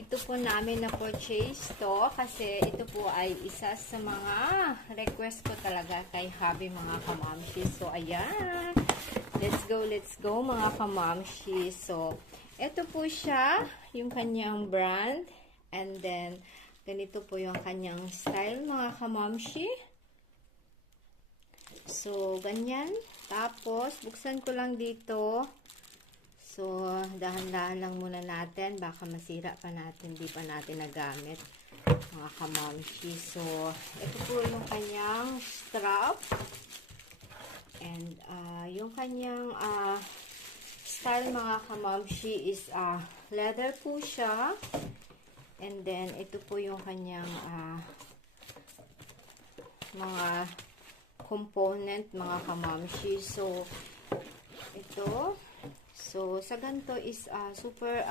dito po namin na purchase to kasi ito po ay isa sa mga request ko talaga kay hubby mga kamamshi. So ayan, let's go mga kamamshi. So ito po siya, yung kanyang brand, and then ganito po yung kanyang style mga kamamshi. So ganyan, tapos buksan ko lang dito. So, dahan-dahan lang muna natin. Baka masira pa natin. Di pa natin nagamit. Mga kamamshi. So, ito po yung kanyang strap. And, yung kanyang style mga kamamshi is leather po siya. And then, ito po yung kanyang mga component mga kamamshi. So, ito. So, sa ganito is super